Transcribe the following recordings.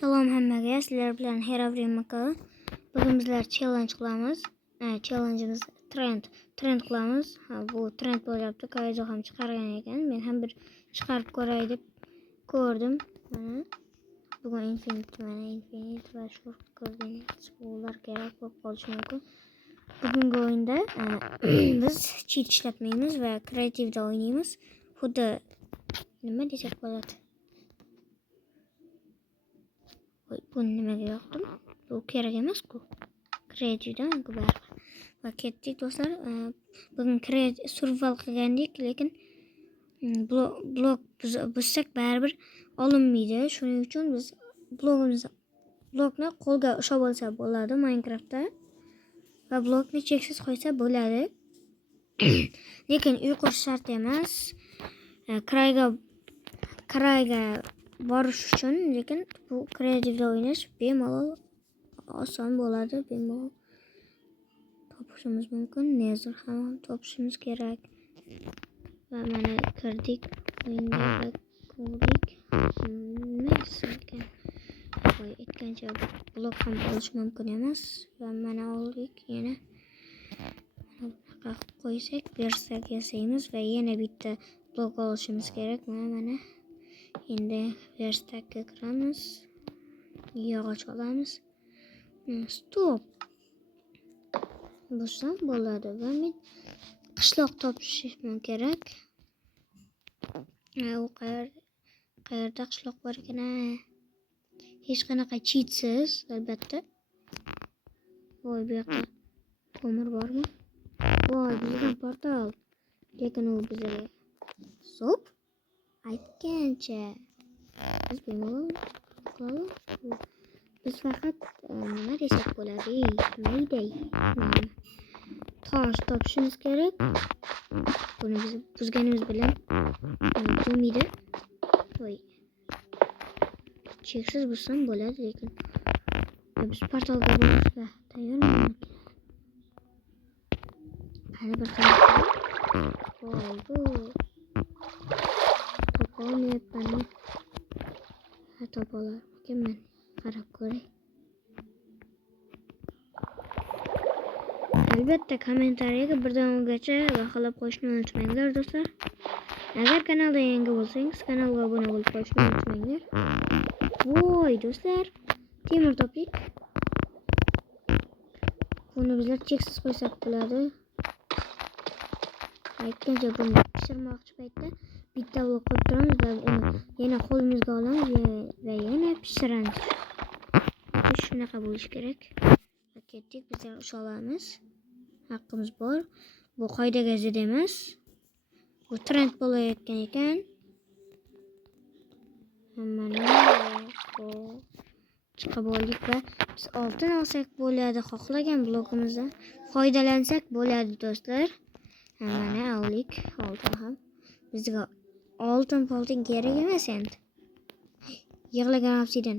Salom hammaga, sizlar bilan Heravrim aka. Bugun bizlar challenge qilamiz. Challenge'imiz trend qilamiz. Bu trend bo'lyapti. Kayzo ham chiqargan ekan. Men ham bir chiqarib ko'ray deb ko'rdim. Mana bugun infinite va short ko'rganlar kerak bo'lib qolishi mumkin. Bugungi o'yinda biz cheat ishlatmaymiz va kreativda o'ynaymiz. Xuddi nima desak bo'ladi? Bu nimaga yoqdim? Bu kerak emas-ku. Kreativdan baribir. Va ketdik do'stlar. Bugun survival qilgandik, lekin blok buzsak baribir olinmaydi. Shuning uchun biz blokni qo'lga ushlab olsa bo'ladi Minecraftda. Va blokni cheksiz qo'ysa bo'ladi. Lekin uy qurish shart emas. Krayga borish uchun, lekin bu kreativda o'ynash bemalol oson bo'ladi. Bemalol topishimiz mumkin. Nether ham topishimiz kerak. Va mana kirdik o'yinga va ko'rdik. Aytgancha blok ham olish mumkin emas. Va mana oldik yana. Bunaqa qo'ysak, bersak yasaymiz va yana bitta blok olishimiz kerak. Mana endi verstakka kiramiz. Yog'och olamiz. Stop. Bo'lsam bo'ladi va men qishloq topishim kerak. U qayerda qishloq bor ekan? Hech qanaqa cheatsiz, albatta. Voy, bu yoqda ko'mir bormi? Voy, bizga portal. Lekin u bizga stop. Aytgancha biz bemalol qilamiz. Biz faqat nima desak bo'ladi? Mayday. Tosh topishimiz kerak. Buni biz buzganimiz bilan bo'lmaydi. Voy. Cheksiz buzsam bo'ladi, lekin biz portalga borishga tayyormiz. Hali bir qilamiz. Voy, bu topolmayapman. Topolar ekanman. Qarab ko'ray. Albatta kommentariyaga birdan ungacha baholab qo'yishni unutmanglar do'stlar. Agar kanalda yangi bo'lsangiz, kanalga obuna bo'lib qo'yishni unutmanglar. Voy do'stlar, temir topdik. Buni bizlar cheksiz qo'ysak bo'ladi. Aytgancha buni pishirmoqchi paytda bitta blok qo'yib turamiz va uni yana qo'limizga olamiz va yana pishiramiz. Shunaqa bo'lish kerak. Ketdik, bizlar usha olamiz. Haqqimiz bor. Bu qoidaga zid emas. Bu trend bo'layotgan ekan. Mana chiqib oldik va biz oltin olsak bo'ladi. Xohlagan blokimizdan foydalansak bo'ladi do'stlar. Mana oldik. Oltin ham. Bizga oltin kerak emas endi. Yig'lagan obsidian.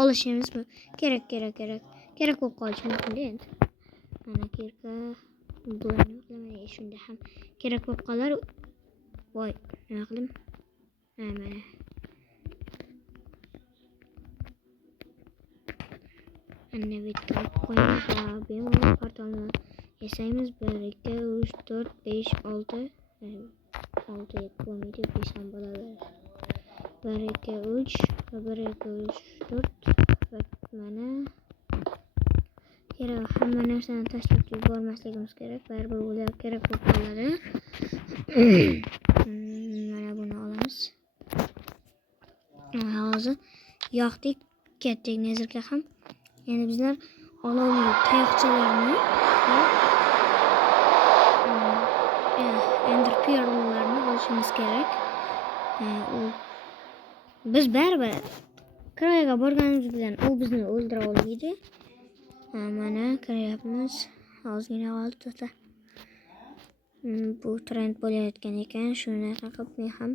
Olishimiz kerak. Kerak bo'lib qolishi mumkin endi. Mana kirka bularni shunda ham kerak bo'lib qolar. Voy, nima qildim? Mana. Ana bitta qo'yamiz va bemalol portalni yasaymiz. 1 2 3 4 5 6 6 bo'lmaydi, 5 ham bo'laveradi. 1 2 3 va 1 2 3 4 va mana kerak hamma narsani tashlab yubormasligimiz kerak. Baribir ular kerak bo'lib qoladi. Mana buni olamiz. Hozir yoqdik, ketdik Netherga ham. Endi bizlar olovli tayoqchalarni va ender pearllarni olishimiz kerak. Biz baribir krayga borganimiz bilan u bizni o'ldira olmaydi. Mana kiryapmiz. Ozgina qoldi do'stlar. Bu trend bo'layotgan ekan. Shunaqa qilib men ham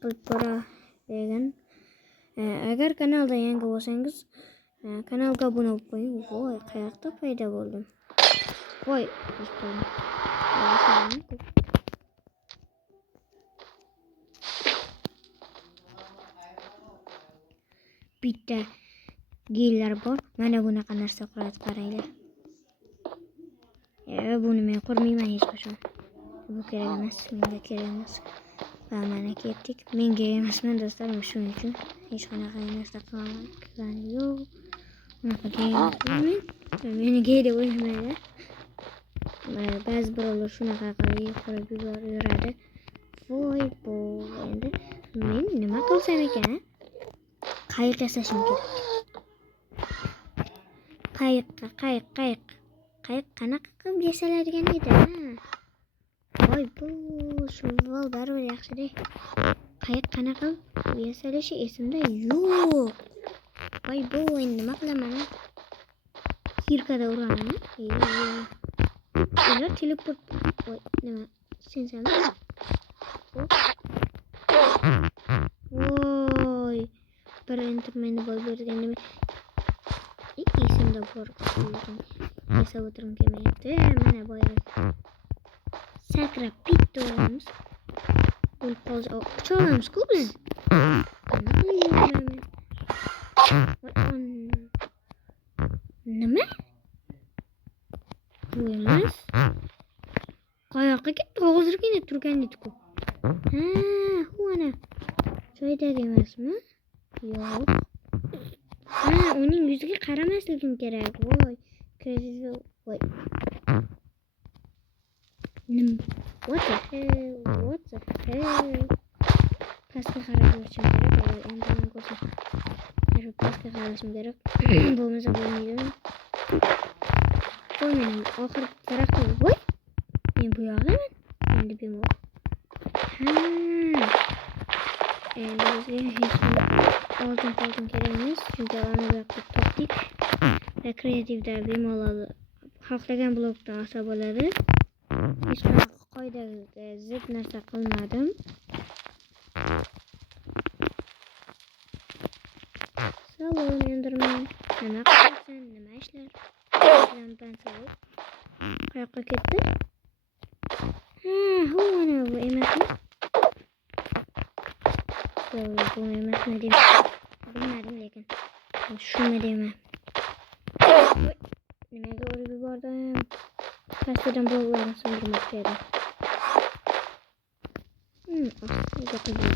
qilib ko'raman. Agar kanalda yangi bo'lsangiz, kanalga obuna bo'lib qo'ying. Voy, qayoqda paydo bo'ldim? Voy, bitta gillar bor. Mana bunaqa narsa qiladi, qaranglar. Buni men qurmayman hech qachon. Bu kerak emas, menga kerak emas. Va mana ketdik. Menga emasman do'stlarim, shuning uchun hech qanaqa narsa qilmagan yo'q. Bunaqa deyman. Meni gay deb o'ylamaydi. Ba'zi birovlar shunaqa qilib yuradi. Voy bu endi men nima qilsam ekan? Qayiq yasashim kerak. Qayiq qanaqa qilib yasaladigan edi? Voy bu savol baribir yaxshi-da. Qayiq qanaqa qilib yasalishi esimda yo'q. Voy bu endi nima qilaman? Kirkada uraman. Ular teleport. Voy nima? Sensanmi? Voy. Bir entermeni boy bergan nima? Esimda bor. Yasab o'tirim kelmayapti. Mana boya. Sakrab bitta olamiz. O'lib qolsa qolamiz-ku biz. Nima? Bu emas. Qayoqqa ketdi? Hozirgina turgan edi-ku. Bu ana. Joydagi emasmi? Yo'q. Uning yuziga qaramasligim kerak. Voy. Voy. What the hell? Pastga qarab yurishim kerak. Endi men ko'rsam. Pastga qarashim kerak. Bo'lmasa bo'lmaydi. Voy men oxir daraxtda. Voy. Men bu yoqdaman. Endi bemalol. Endi bizga hech oltin kerak emas. Chunki uni bu yoqqa topdik. Va kreativda bemalol xohlagan blokdan olsa bo'ladi. Hech qanaqa qoidaga zid narsa qilmadim. Salom Enderman. Nima qilasan? Nima ishlar? Lampan salom. Qayoqqa ketdi? Mana bu emasmi? Yo'q, bu emasmi deb bilmadim lekin. Shuni deyman. Nimaga urib yubordim? Pastidan bloklarni sindirmoqchi edim. Aslida qildim.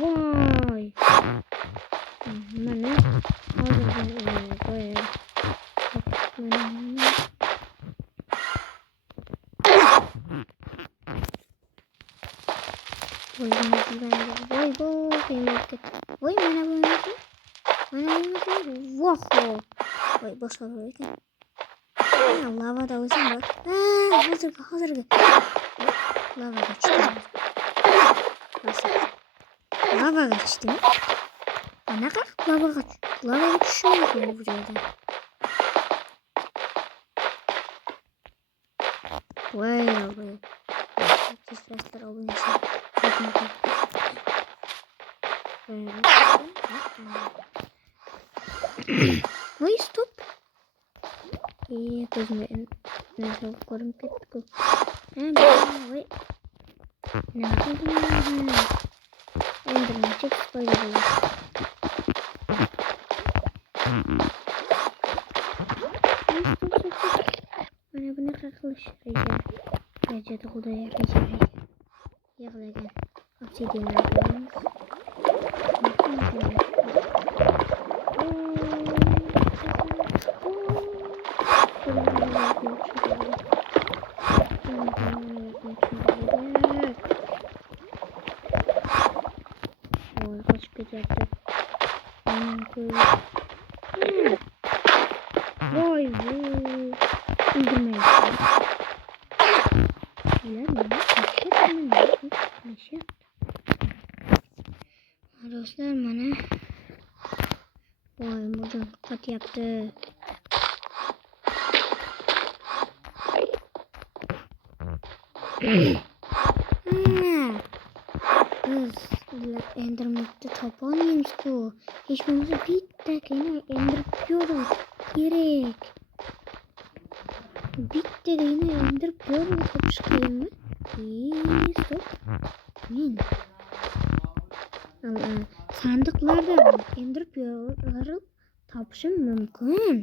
Voy. Mana hozir qo'yaylik. Voy mana bu emasmi? Voy boshqa bir ekan. Lavada o'zim bor. Hozirgi. Lavaga tushdim. Lavaga tushdim. Qanaqa lavaga tushdim bu joyda. Voy. Tezroq olinsin. Voy stop. Ko'zimga narsa ko'rinib ketdi-ku. Voy. Nima qildim? Enderman chek spoiler bo'ladi. Mana bunaqa qilish rejada xudoya yig'lagan obsidianlar ko'ramiz. Qochib ketyapti. Voy bu indirmayapti. Do'stlar mana voy mujin qotyapti. Biz Enderman'ni topolmaymiz-ku. Hech bo'lmasa bittagina Ender piyoda kerak. Bittagina indirib ko'rib topish qiyinmi? Stop. Men sandiqlardan indirib ko'rib topishim mumkin.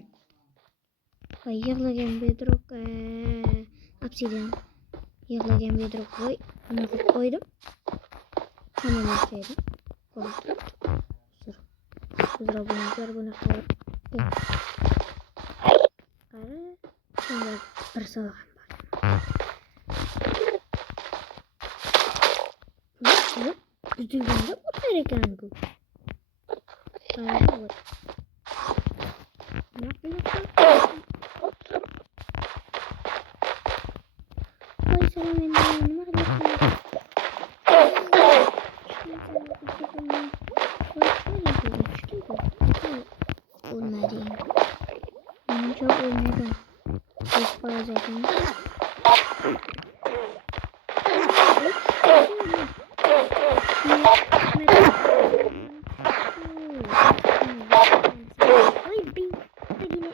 Voy yig'lagan bedroq obsidian. Yig'lagan bedroq voy nima qilib qo'ydim? Hamma narsa edi. Uzra bunaqa qara. Shunday bir savol ham bor. Buzilganda o'tar ekan bu. Voy salom endi nima qilyapsan? Olmadı. Benim çok olmadı. Çok fazla zaten. Oy bin. Yine.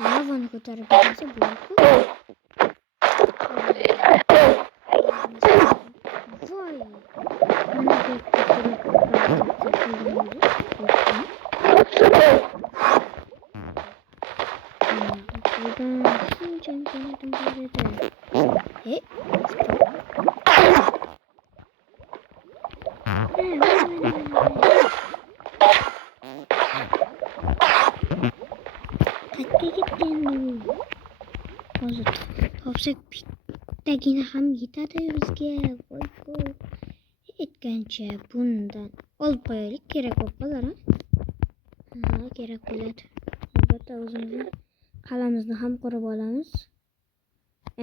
Lavanı kurtarıp gelse bu. Vay. Hozir topsak bittagina ham yetadi bizga. Voy aytgancha bundan olib qo'yaylik, kerak bo'lib qolar. Kerak bo'ladi. Albatta o'zimizni qalamizni ham qurib olamiz.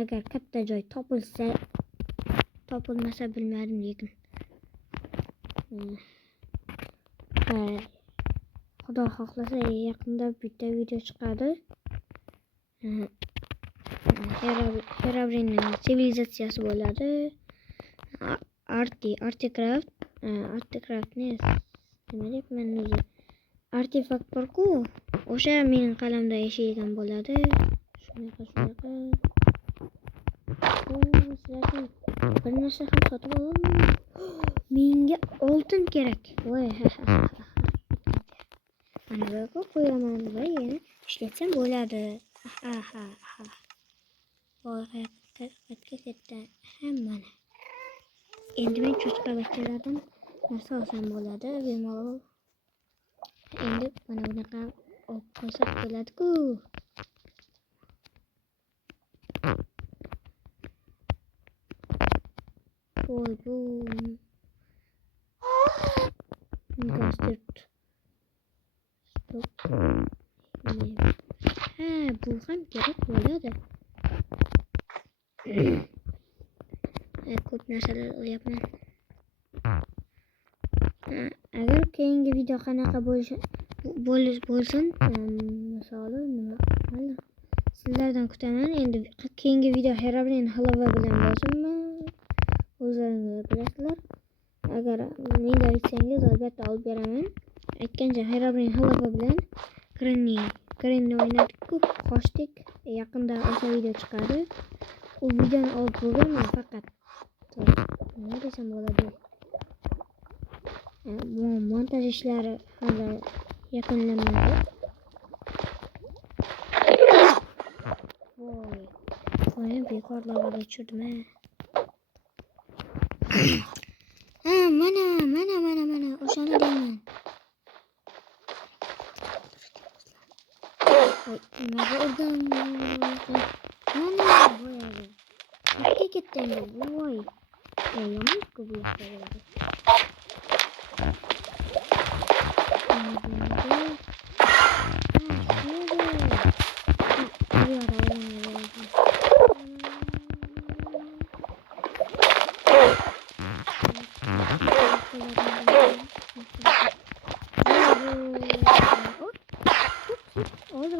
Agar katta joy topilmasa bilmadim lekin. Xudo xohlasa yaqinda bitta video chiqadi. Herobrine'ning sivilizatsiyasi bo'ladi. Articraft nima deyapman o'zi? Artefakt bor-ku, o'sha mening qalamda yashaydigan bo'ladi. Shunaqa. Sizlarga bir narsa ham sotib olaman. Menga oltin kerak. Voy mana bu qo'yaman va yana ishlatsam bo'ladi. Voy haqiqatga ketdi. Mana. Endi men cho'chqalardan narsa olsam bo'ladi bemalol. Endi mana bunaqa olib qo'ysak bo'ladi-ku. Voy bu bu ham kerak bo'ladi. Ko'p narsalar olyapman. Agar keyingi video qanaqa bo'lsin, misoli nima sizlardan kutaman. Endi keyingi video Herobrine Halava bilan bo'lsinmi? O'zlaringiz bilasizlar. Agar menga aytsangiz albatta olib beraman. Aytgancha Herobrine Halava bilan Granny o'ynadik-ku, qochdik. Yaqinda o'sha video chiqadi. U videoni olib bo'lganman faqat. Nima desam bo'ladi? Montaj ishlari hali yakunlanmadi. Voy bekor lavaga tushirdim. Mana o'shani deyman. Nimaga urdim? Mana bo'yadi. Qayerga ketdi endi? Voy. O'ylamaysiz-ku bu yerda.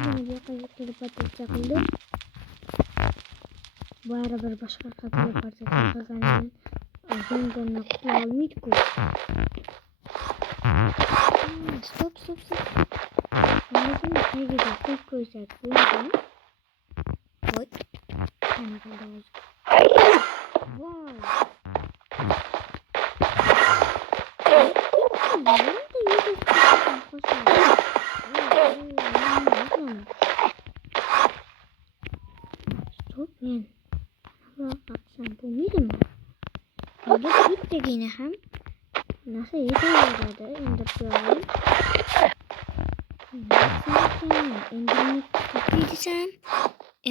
beni bir teleportatsiya qildi. Baribir boshqa teleportatsiya qilgandan jondan qutula olmaydi-ku. Stop. Mana buni tagiga qo'yib qo'ysak bo'ladimi? Voy. Mana qildi o'zi. Voy. Stop men. Atsam bo'lmaydimi? Hozir bittagina ham narsa yetaveradi endi piyolim. Endi desam,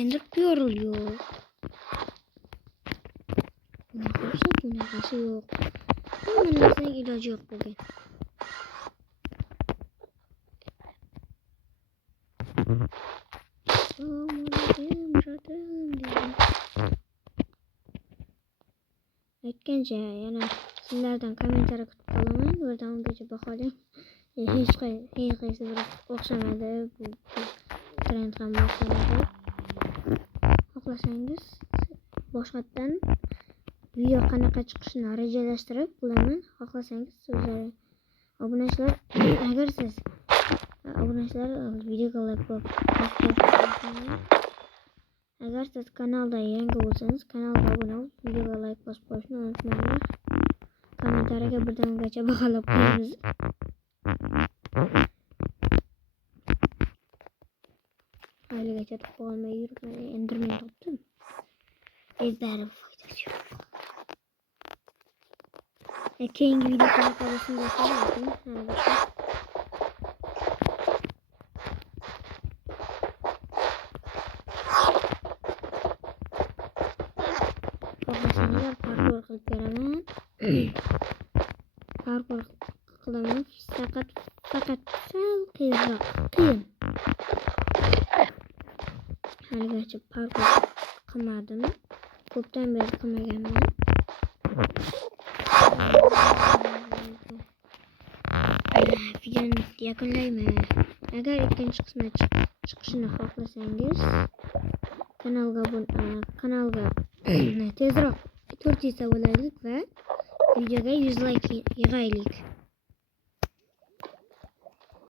endi piyoril yo'q. Bunaqasi yo'q. Hamma narsaning iloji yo'q bo'lgan. Aytgancha yana sizlardan kommentariy kutib qolaman. O'rdan ungacha baholang. Hech qaysi bir o'xshamadi. Bu trend ham o'xshamadi. Xohlasangiz boshqatdan video qanaqa chiqishini rejalashtirib qilaman. Xohlasangiz o'zlari obunachilar agar siz obunachilar videoga like bosib agar siz kanalda yangi bo'lsangiz kanalga obuna bo'lib videoga like bosib qo'yishni unutmanglar. Kommentariyaga birdan-birgacha baholab qo'yamiz. Haligacha topib olmay yuribman. Enderman topdim. Ezbari foydasi yo'q. Keyingi video qanaqa bo'lishini boshlayapman. Xohlasangiz parkur qilib beraman. Parkur qilaman. Faqat sal qiyin. Haligacha parkur qilmadim. Ko'pdan beri qilmaganman. Videoni yakunlayman. Agar ikkinchi qismi chiqishini xohlasangiz kanalga tezroq 400 ta bo'laylik va videoga 100 like yig'aylik.